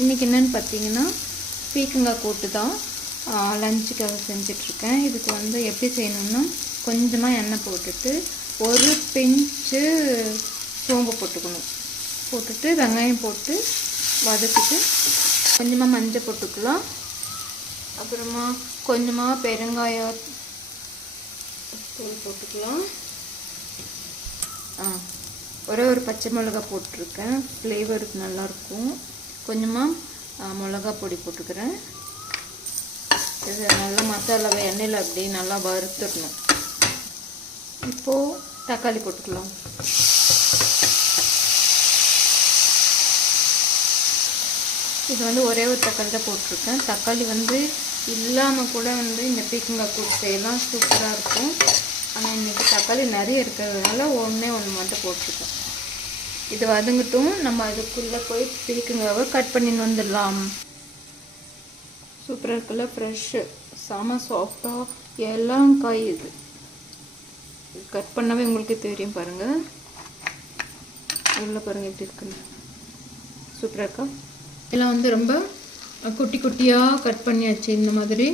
இன்றைக்கி என்னென்னு பார்த்தீங்கன்னா பீக்கங்காய் கூட்டு தான் லஞ்சுக்காக செஞ்சிட்ருக்கேன். இதுக்கு வந்து எப்படி செய்யணும்னா கொஞ்சமாக எண்ணெய் போட்டுட்டு ஒரு பிஞ்சு சோம்பு போட்டுட்டு வெங்காயம் போட்டு வதக்கிட்டு கொஞ்சமாக மஞ்சள் போட்டுக்கலாம். அப்புறமா கொஞ்சமாக பெருங்காயம் தூள் போட்டுக்கலாம். ஒரே ஒரு பச்சை மிளகா போட்டிருக்கேன், ஃப்ளேவருக்கு நல்லாயிருக்கும். கொஞ்சமாக மிளகா பொடி போட்டுக்கிறேன். இது நல்லா மசாலாவை எண்ணெயில் அப்படி நல்லா வறுத்துடணும். இப்போது தக்காளி போட்டுக்கலாம். இது வந்து ஒரே ஒரு தக்காளி தான் போட்டிருக்கேன். தக்காளி வந்து இல்லாமல் கூட வந்து இந்த பீக்கங்காய் கூட்டு செய்யலாம், சூப்பராக இருக்கும். ஆனால் இன்றைக்கி தக்காளி நிறைய இருக்கிறதுனால ஒன்று மட்டும் போட்டிருக்கேன். இது வதங்கட்டும், நம்ம அதுக்குள்ளே போய் பீக்கங்காவை கட் பண்ணின்னு வந்துடலாம். சூப்பராக இருக்குல்ல, ஃப்ரெஷ்ஷு, செம சாஃப்டாக எல்லாம் காய். இது கட் பண்ணவே உங்களுக்கு தெரியும் பாருங்கள், உள்ள பாருங்கள் எப்படி இருக்குன்னு. சூப்பராக இருக்கா? இதெல்லாம் வந்து ரொம்ப குட்டி குட்டியாக கட் பண்ணியாச்சு இந்த மாதிரி.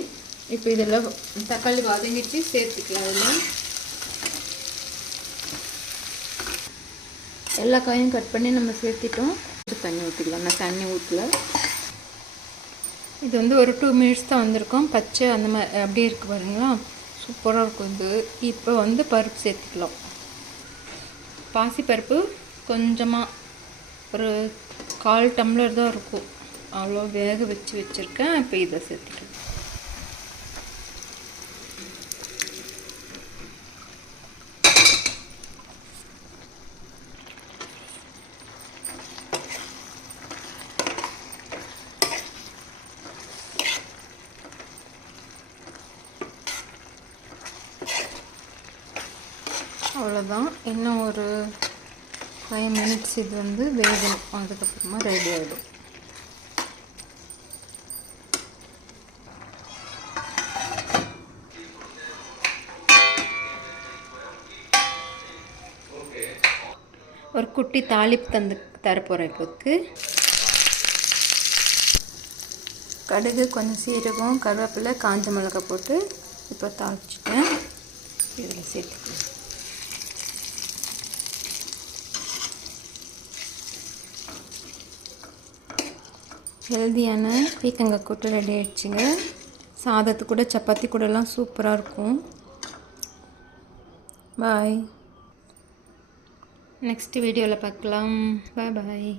இப்போ இதெல்லாம் தக்காளி வதங்கிட்டு சேர்த்துக்கலாம். அதில் எல்லா காயும் கட் பண்ணி நம்ம சேர்த்திட்டோம். தண்ணி ஊற்றிக்கலாம். நான் தண்ணி ஊற்றல. இது வந்து ஒரு 2 மினிட்ஸ் தான் வந்திருக்கோம். பச்சை அந்த மாதிரி அப்படியே இருக்குது பாருங்களா, சூப்பராக இருக்கும் இது. இப்போ வந்து பருப்பு சேர்த்துக்கலாம். பாசிப்பருப்பு கொஞ்சமாக ஒரு 1/4 டம்ளர் தான் இருக்கும், அவ்வளோ வேக வச்சுருக்கேன். இப்போ இதை சேர்த்துக்கிறேன். அவ்வளோதான், இன்னும் ஒரு 5 மினிட்ஸ் இது வந்து வேகணும். அதுக்கப்புறமா ரெடி ஆகிடும். ஒரு குட்டி தாளிப்பு தரப்போகிறேன். இப்போக்கு கடுகு, கொஞ்சம் சீரகம், கருவேப்பிலை, காஞ்ச மிளகாய் போட்டு இப்போ தாளிச்சிட்டேன். இதில் சேர்த்துக்கலாம். ஹெல்தியான பீக்கங்காய் கூட்டு ரெடி ஆகிடுச்சிங்க. சாதத்து கூட சப்பாத்தி கூடலாம் சூப்பராக இருக்கும். பாய், நெக்ஸ்ட் வீடியோவில் பார்க்கலாம். பாய் பாய்.